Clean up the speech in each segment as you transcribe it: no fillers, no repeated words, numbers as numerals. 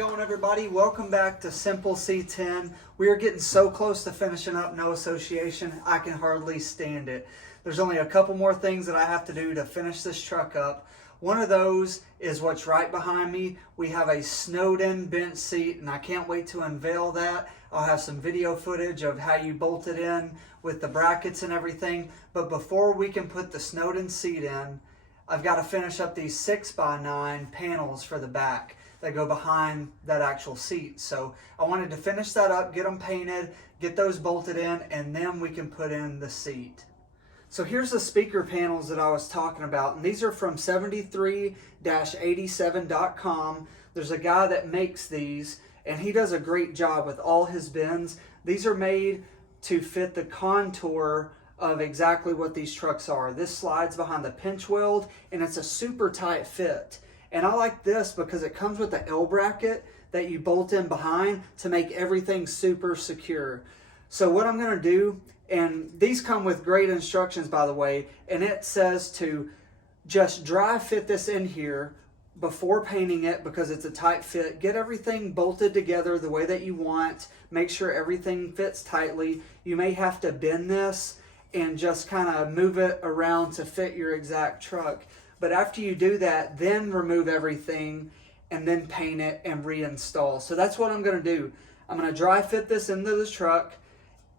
going, everybody? Welcome back to Simple C10. We are getting so close to finishing up No Association, I can hardly stand it. There's only a couple more things that I have to do to finish this truck up. One of those is what's right behind me. We have a snowed-in bench seat, and I can't wait to unveil that. I'll have some video footage of how you bolt it in with the brackets and everything. But before we can put the snowed-in seat in, I've got to finish up these 6x9 panels for the back that go behind that actual seat. So I wanted to finish that up, get them painted, get those bolted in, and then we can put in the seat. So here's the speaker panels that I was talking about, and these are from 73-87.com. There's a guy that makes these, and he does a great job with all his bins. These are made to fit the contour of exactly what these trucks are. This slides behind the pinch weld, and it's a super tight fit. And I like this because it comes with the L bracket that you bolt in behind to make everything super secure. So what I'm gonna do, and these come with great instructions, by the way, and it says to just dry fit this in here before painting it because it's a tight fit. Get everything bolted together the way that you want. Make sure everything fits tightly. You may have to bend this and just kind of move it around to fit your exact truck. But after you do that, then remove everything and then paint it and reinstall. So that's what I'm gonna do. I'm gonna dry fit this into this truck,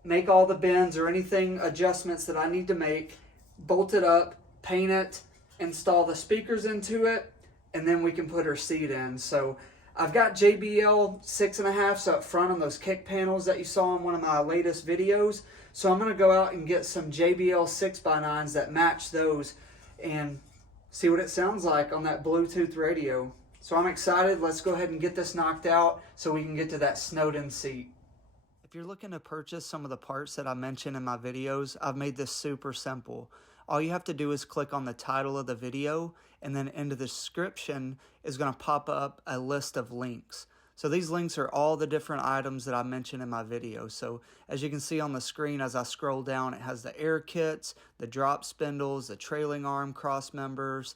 make all the bends or anything adjustments that I need to make, bolt it up, paint it, install the speakers into it, and then we can put our seat in. So I've got JBL 6.5s up front on those kick panels that you saw in one of my latest videos. So I'm gonna go out and get some JBL 6x9s that match those and see what it sounds like on that Bluetooth radio. So I'm excited. Let's go ahead and get this knocked out so we can get to that snowed-in seat. If you're looking to purchase some of the parts that I mentioned in my videos, I've made this super simple. All you have to do is click on the title of the video, and then in the description is going to pop up a list of links. So these links are all the different items that I mentioned in my video. So as you can see on the screen as I scroll down, it has the air kits, the drop spindles, the trailing arm cross members,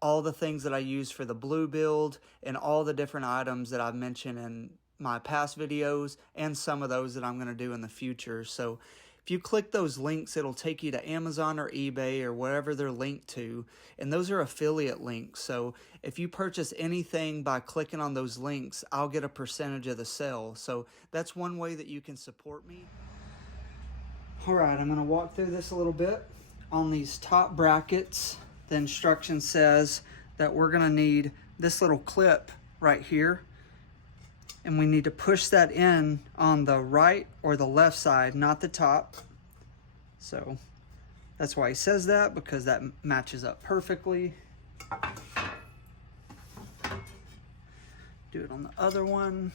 all the things that I use for the blue build, and all the different items that I've mentioned in my past videos and some of those that I'm going to do in the future. So if you click those links, it'll take you to Amazon or eBay or wherever they're linked to, and those are affiliate links. So if you purchase anything by clicking on those links, I'll get a percentage of the sale. So that's one way that you can support me. All right, I'm gonna walk through this a little bit. On these top brackets, the instruction says that we're gonna need this little clip right here, and we need to push that in on the right or the left side, not the top. So that's why he says that, because that matches up perfectly. Do it on the other one.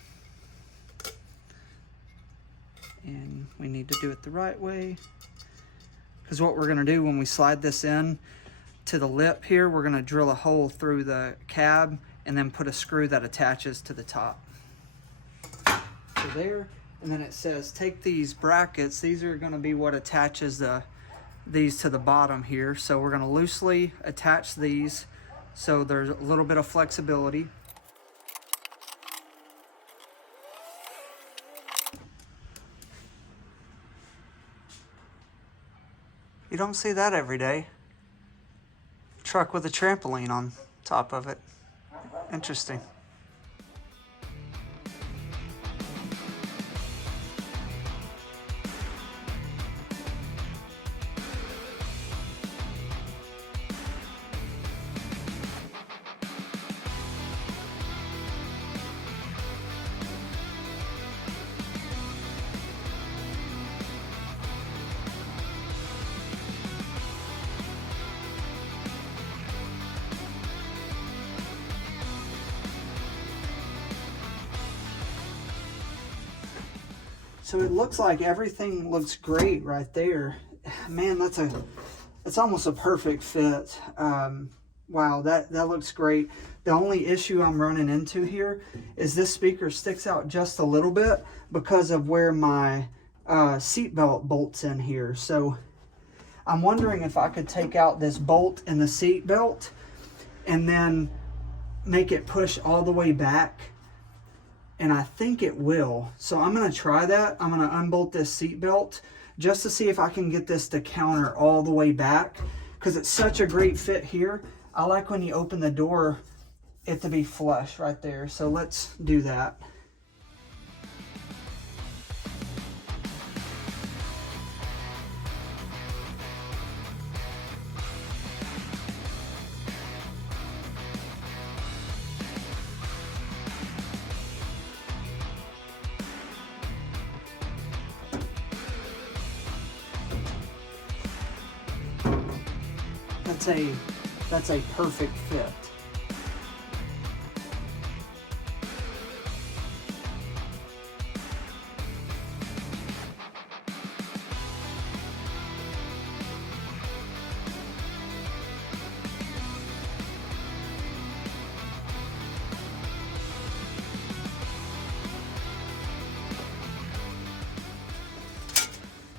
And we need to do it the right way. Because what we're gonna do when we slide this in to the lip here, we're gonna drill a hole through the cab and then put a screw that attaches to the top. So there, and then it says take these brackets, these are going to be what attaches these to the bottom here. So we're going to loosely attach these so there's a little bit of flexibility. You don't see that every day. Truck with a trampoline on top of it. Interesting. So it looks like everything looks great right there. Man, that's almost a perfect fit. Wow, that looks great. The only issue I'm running into here is this speaker sticks out just a little bit because of where my seat belt bolts in here. So I'm wondering if I could take out this bolt in the seat belt and then make it push all the way back and I think it will. So I'm gonna try that. I'm gonna unbolt this seat belt just to see if I can get this to counter all the way back, because it's such a great fit here. I like when you open the door, it to be flush right there. So let's do that. That's a perfect fit.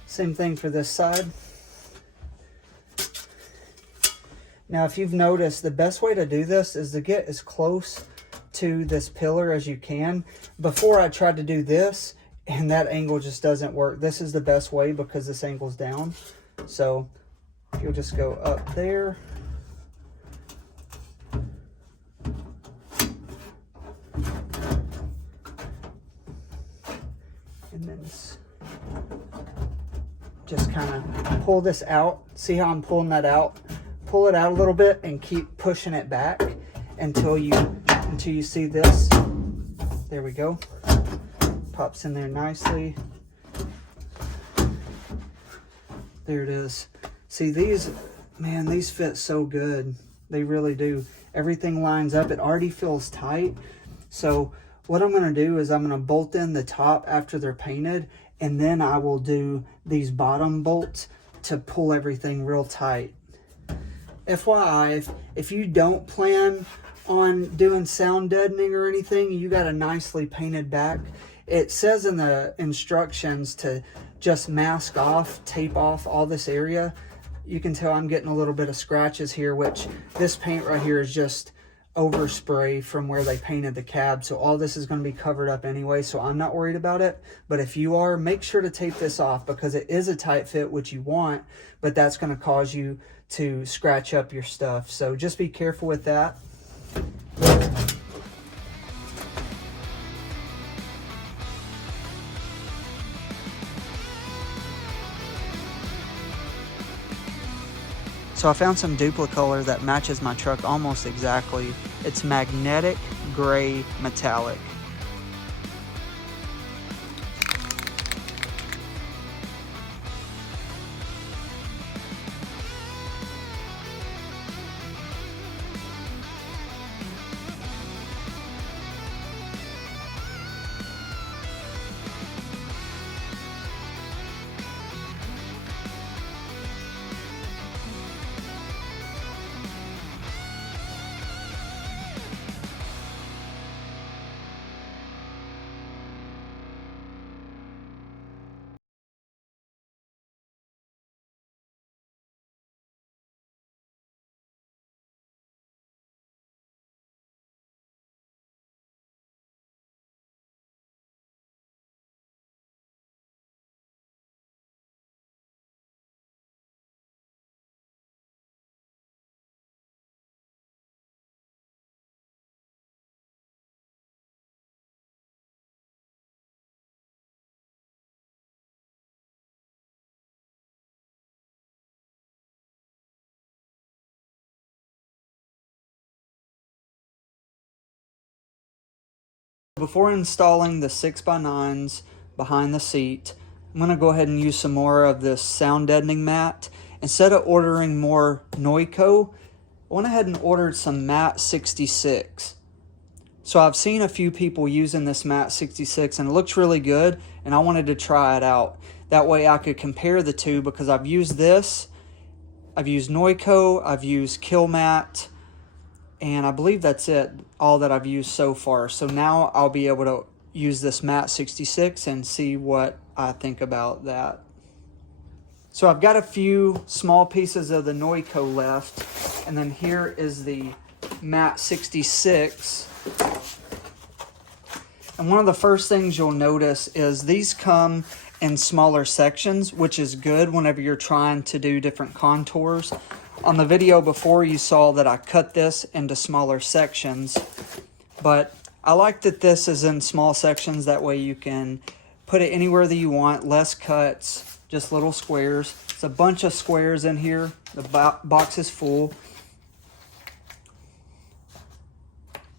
Same thing for this side. Now, if you've noticed, the best way to do this is to get as close to this pillar as you can. Before I tried to do this, and that angle just doesn't work. This is the best way because this angle's down. So you'll just go up there. And then just kind of pull this out. See how I'm pulling that out? Pull it out a little bit and keep pushing it back until you see this. There we go. Pops in there nicely. There it is. See, these, man, these fit so good. They really do. Everything lines up. It already feels tight. So what I'm going to do is I'm going to bolt in the top after they're painted, and then I will do these bottom bolts to pull everything real tight. FYI, if you don't plan on doing sound deadening or anything, you got a nicely painted back. It says in the instructions to just mask off, tape off all this area. You can tell I'm getting a little bit of scratches here, which this paint right here is just overspray from where they painted the cab. So all this is going to be covered up anyway, so I'm not worried about it. But if you are, make sure to tape this off, because it is a tight fit, which you want, but that's going to cause you to scratch up your stuff. So just be careful with that. So I found some Duplicolor that matches my truck almost exactly. It's magnetic gray metallic. Before installing the 6x9s behind the seat, I'm going to go ahead and use some more of this sound deadening mat. Instead of ordering more Neuco, I went ahead and ordered some Mat66. So I've seen a few people using this Mat66 and it looks really good, and I wanted to try it out. That way I could compare the two, because I've used this, I've used Neuco, I've used Killmat, and I believe that's it, all that I've used so far. So now I'll be able to use this Mat66 and see what I think about that. So I've got a few small pieces of the Neuco left, and then here is the Mat66. And one of the first things you'll notice is these come in smaller sections, which is good whenever you're trying to do different contours. On the video before, you saw that I cut this into smaller sections, but I like that this is in small sections. That way you can put it anywhere that you want, less cuts, just little squares. It's a bunch of squares in here. The box is full.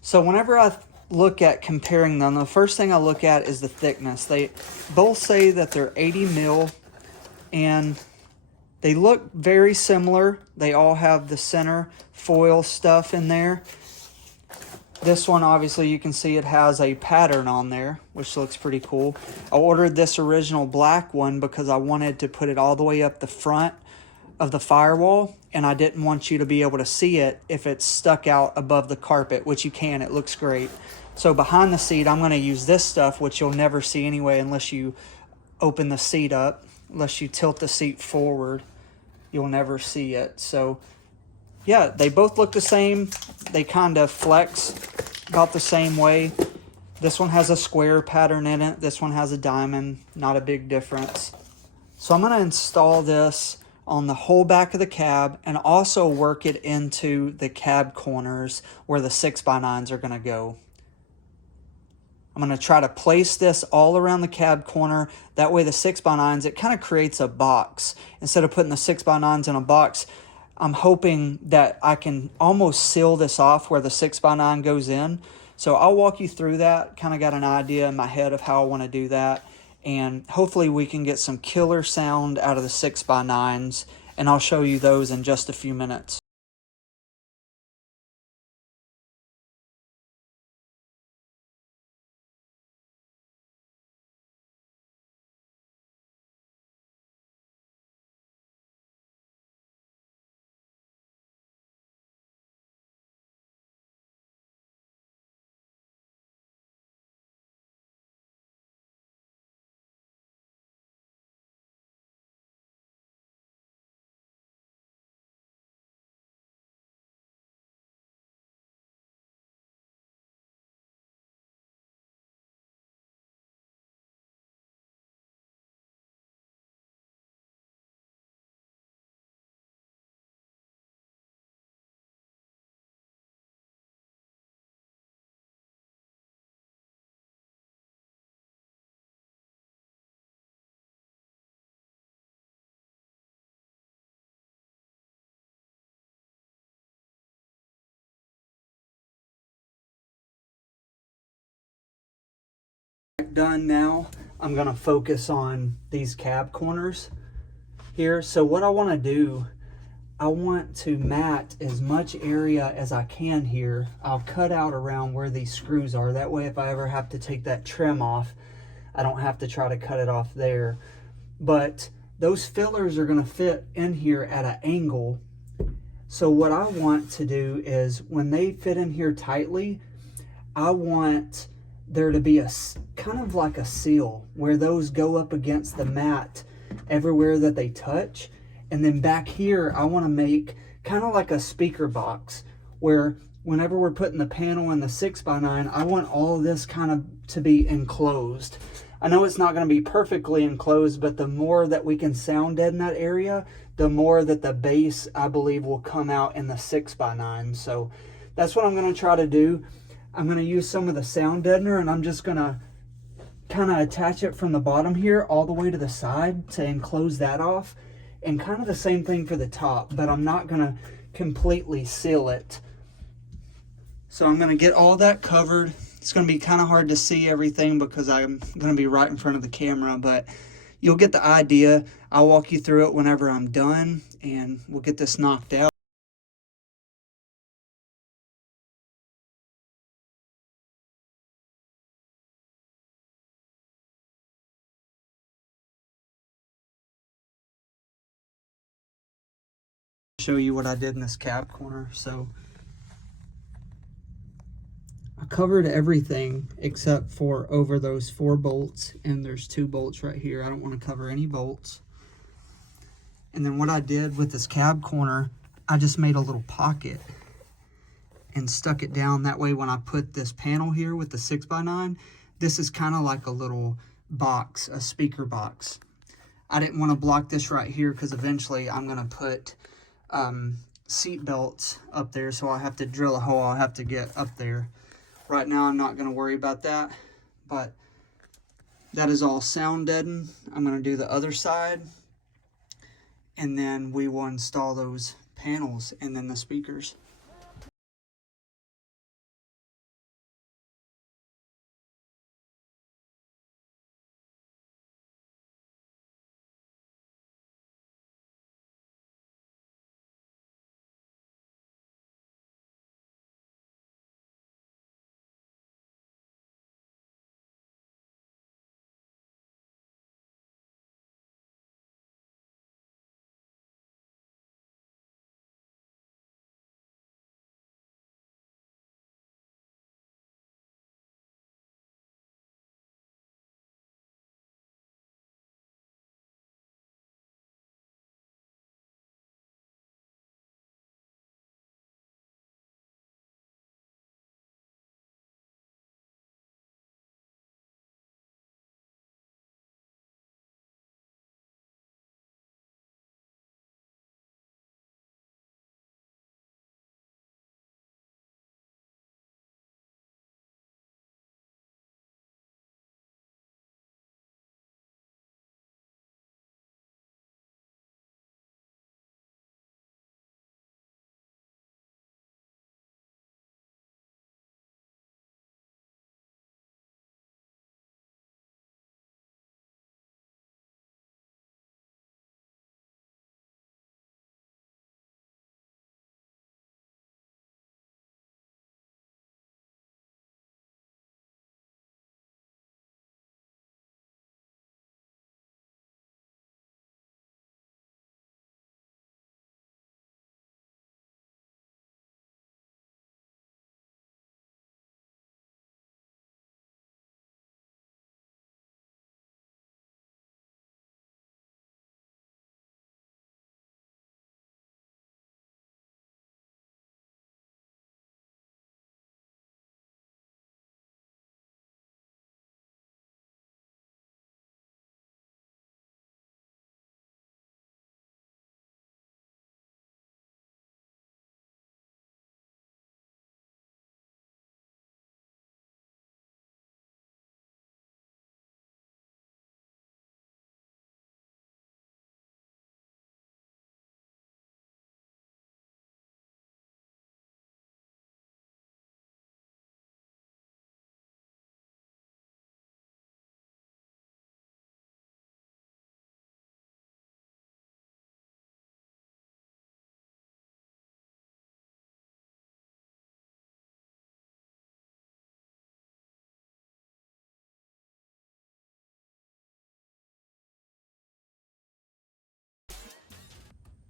So whenever I look at comparing them, the first thing I look at is the thickness. They both say that they're 80 mil, and they look very similar. They all have the center foil stuff in there. This one, obviously, you can see it has a pattern on there, which looks pretty cool. I ordered this original black one because I wanted to put it all the way up the front of the firewall, and I didn't want you to be able to see it if it's stuck out above the carpet, which you can. It looks great. So behind the seat, I'm going to use this stuff, which you'll never see anyway unless you open the seat up. Unless you tilt the seat forward, you'll never see it. So yeah, they both look the same. They kind of flex about the same way. This one has a square pattern in it. This one has a diamond. Not a big difference. So I'm going to install this on the whole back of the cab and also work it into the cab corners where the 6x9s are going to go. I'm going to try to place this all around the cab corner. That way the 6x9s, it kind of creates a box. Instead of putting the 6x9s in a box, I'm hoping that I can almost seal this off where the 6x9 goes in. So I'll walk you through that. Kind of got an idea in my head of how I want to do that. And hopefully we can get some killer sound out of the 6x9s. And I'll show you those in just a few minutes. Done now. I'm going to focus on these cab corners here. So what I want to do, I want to mat as much area as I can here. I'll cut out around where these screws are. That way if I ever have to take that trim off, I don't have to try to cut it off there. But those fillers are going to fit in here at an angle. So what I want to do is when they fit in here tightly, I want there to be a kind of like a seal where those go up against the mat everywhere that they touch. And then back here, I want to make kind of like a speaker box where whenever we're putting the panel in the 6x9, I want all of this kind of to be enclosed. I know it's not going to be perfectly enclosed, but the more that we can sound deaden that area, the more that the bass, I believe, will come out in the 6x9. So that's what I'm going to try to do. I'm going to use some of the sound deadener, and I'm just going to kind of attach it from the bottom here all the way to the side to enclose that off. And kind of the same thing for the top, but I'm not going to completely seal it. So I'm going to get all that covered. It's going to be kind of hard to see everything because I'm going to be right in front of the camera, but you'll get the idea. I'll walk you through it whenever I'm done, and we'll get this knocked out. Show you what I did in this cab corner. So I covered everything except for over those 4 bolts, and there's 2 bolts right here. I don't want to cover any bolts. And then what I did with this cab corner, I just made a little pocket and stuck it down. That way when I put this panel here with the 6x9, this is kind of like a little box, a speaker box. I didn't want to block this right here because eventually I'm going to put seat belts up there, so I'll have to drill a hole. I'll have to get up there. Right now I'm not going to worry about that, but that is all sound deadened. I'm going to do the other side, and then we will install those panels and then the speakers.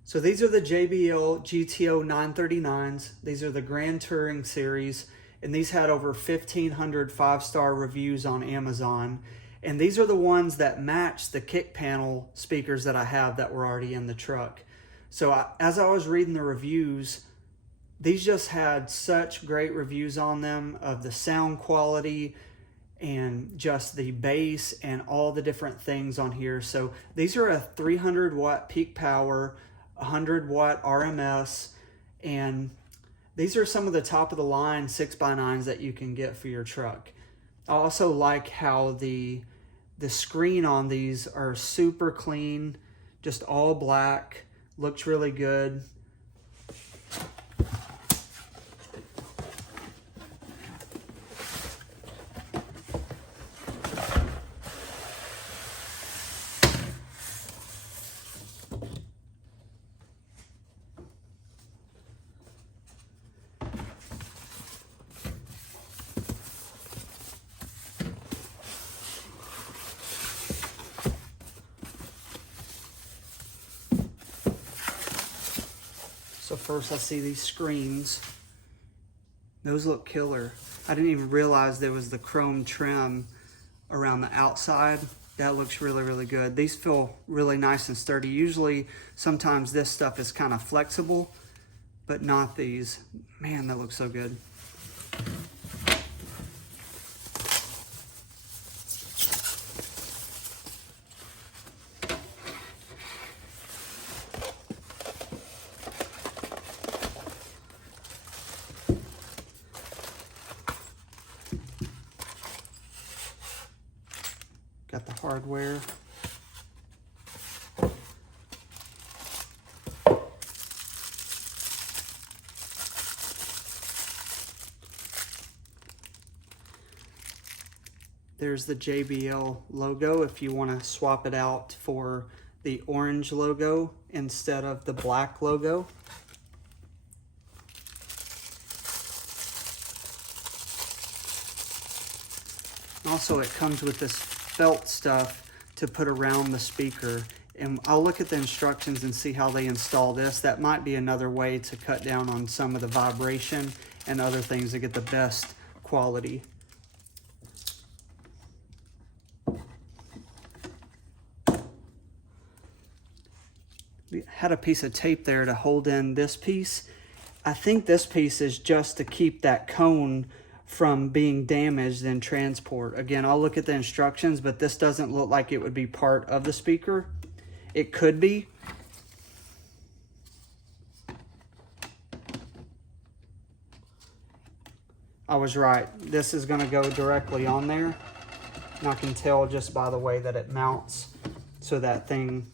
So these are the JBL GTO 939s. These are the Grand Touring Series, and these had over 1,500 five-star reviews on Amazon. And these are the ones that match the kick panel speakers that I have that were already in the truck. So as I was reading the reviews, these just had such great reviews on them of the sound quality and just the bass and all the different things on here. So these are a 300 watt peak power, 100 watt RMS, and these are some of the top of the line 6x9s that you can get for your truck. I also like how the screen on these are super clean, just all black, looks really good. So first I see these screens. Those look killer. I didn't even realize there was the chrome trim around the outside. That looks really, really good. These feel really nice and sturdy. Usually, sometimes this stuff is kind of flexible, but not these. Man, that looks so good. Got the hardware. There's the JBL logo if you want to swap it out for the orange logo instead of the black logo. Also, it comes with this felt stuff to put around the speaker. And I'll look at the instructions and see how they install this. That might be another way to cut down on some of the vibration and other things to get the best quality. We had a piece of tape there to hold in this piece. I think this piece is just to keep that cone from being damaged in transport. Again, I'll look at the instructions, but this doesn't look like it would be part of the speaker. It could be. I was right. This is going to go directly on there. And I can tell just by the way that it mounts so that thing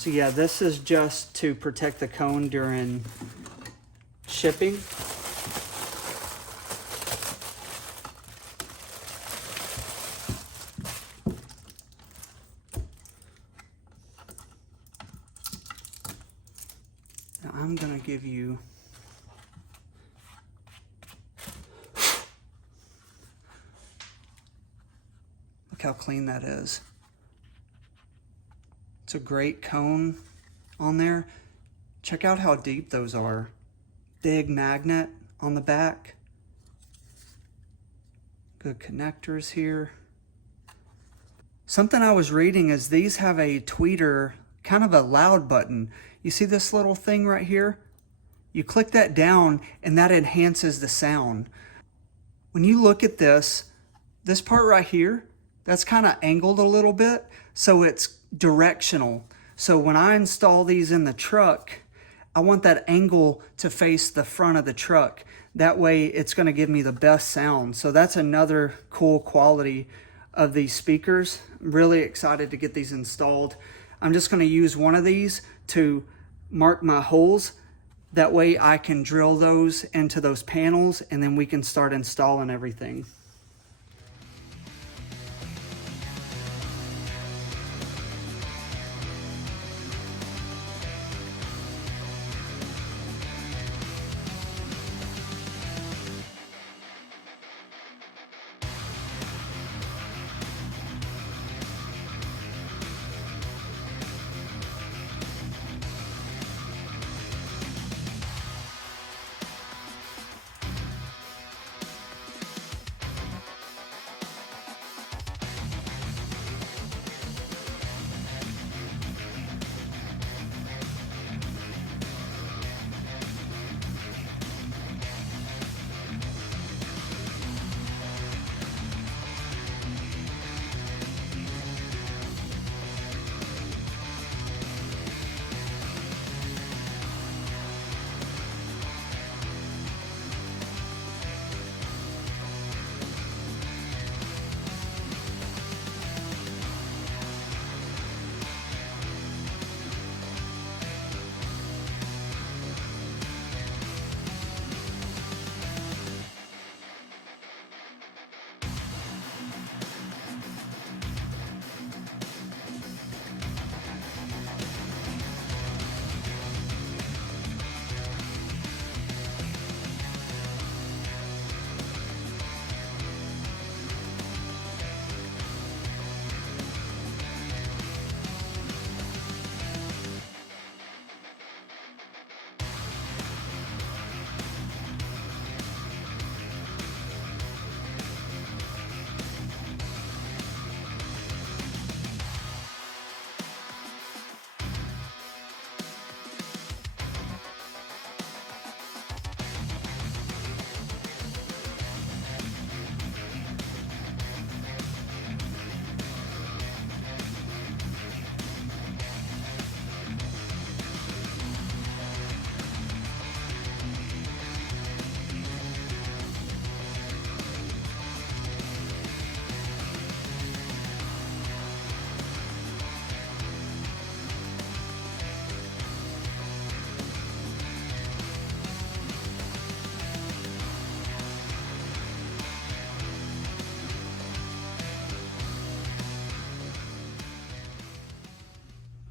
So yeah, this is just to protect the cone during shipping. Now I'm gonna give you look how clean that is. It's a great cone on there. Check out how deep those are. Big magnet on the back. Good connectors here. Something I was reading is these have a tweeter, kind of a loud button. You see this little thing right here? You click that down and that enhances the sound. When you look at this part right here, that's kind of angled a little bit, so it's directional. So when I install these in the truck, I want that angle to face the front of the truck. That way it's going to give me the best sound. So that's another cool quality of these speakers. I'm really excited to get these installed. I'm just going to use one of these to mark my holes. That way I can drill those into those panels and then we can start installing everything.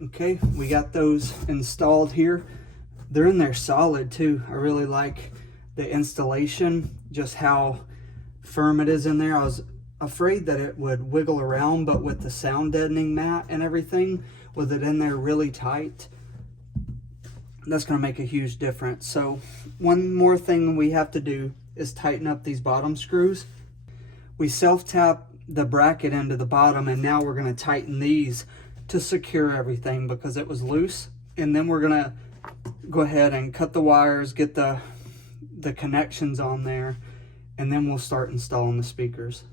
Okay, we got those installed here. They're in there solid too. I really like the installation, just how firm it is in there. I was afraid that it would wiggle around, but with the sound deadening mat and everything, with it in there really tight, that's going to make a huge difference. So one more thing we have to do is tighten up these bottom screws. We self-tap the bracket into the bottom, and now we're going to tighten these to secure everything because it was loose. And then we're going to go ahead and cut the wires, get the connections on there, and then we'll start installing the speakers.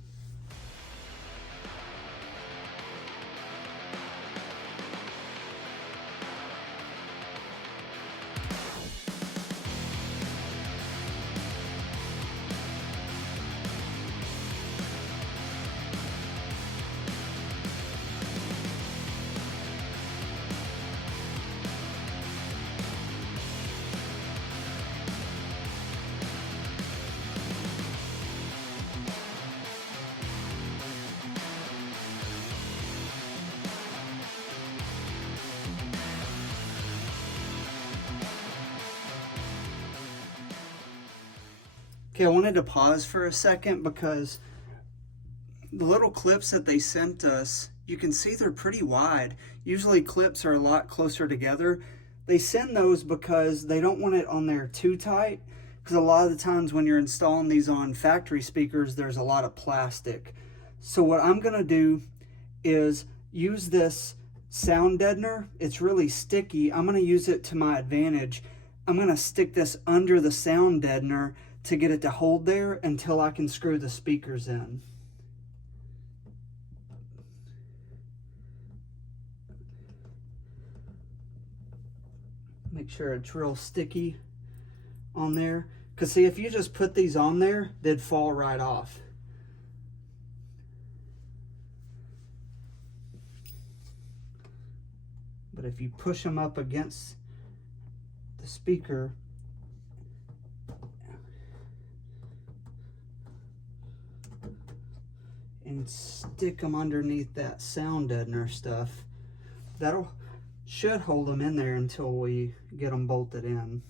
Okay, I wanted to pause for a second because the little clips that they sent us, you can see they're pretty wide. Usually clips are a lot closer together. They send those because they don't want it on there too tight, because a lot of the times when you're installing these on factory speakers, there's a lot of plastic. So what I'm gonna do is use this sound deadener. It's really sticky. I'm gonna use it to my advantage. I'm gonna stick this under the sound deadener to get it to hold there until I can screw the speakers in. Make sure it's real sticky on there. Because see, if you just put these on there, they'd fall right off. But if you push them up against the speaker, and stick them underneath that sound deadener stuff, that'll should hold them in there until we get them bolted in.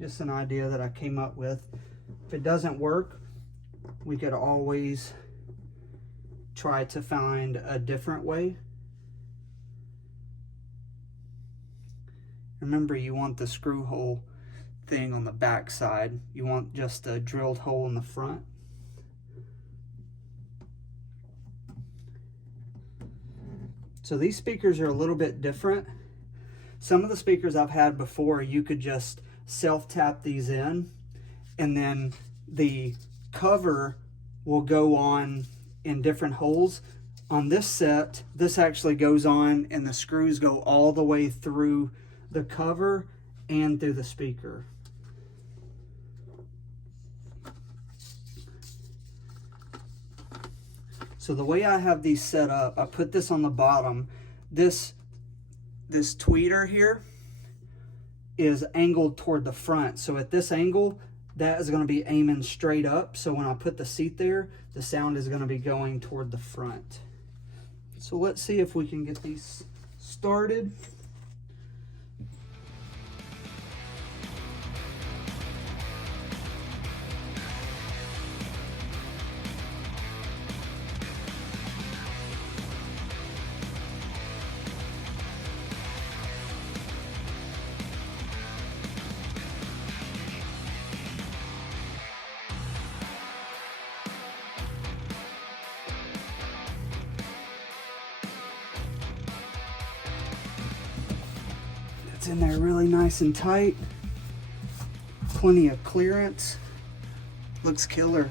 Just an idea that I came up with. If it doesn't work, we could always try to find a different way. Remember, you want the screw hole thing on the back side. You want just a drilled hole in the front. So these speakers are a little bit different. Some of the speakers I've had before, you could just self-tap these in, and then the cover will go on in different holes. On this set, this actually goes on and the screws go all the way through the cover and through the speaker. So the way I have these set up, I put this on the bottom. This tweeter here is angled toward the front. So at this angle, that is going to be aiming straight up. So when I put the seat there, the sound is going to be going toward the front. So let's see if we can get these started. It's in there really nice and tight. Plenty of clearance. Looks killer.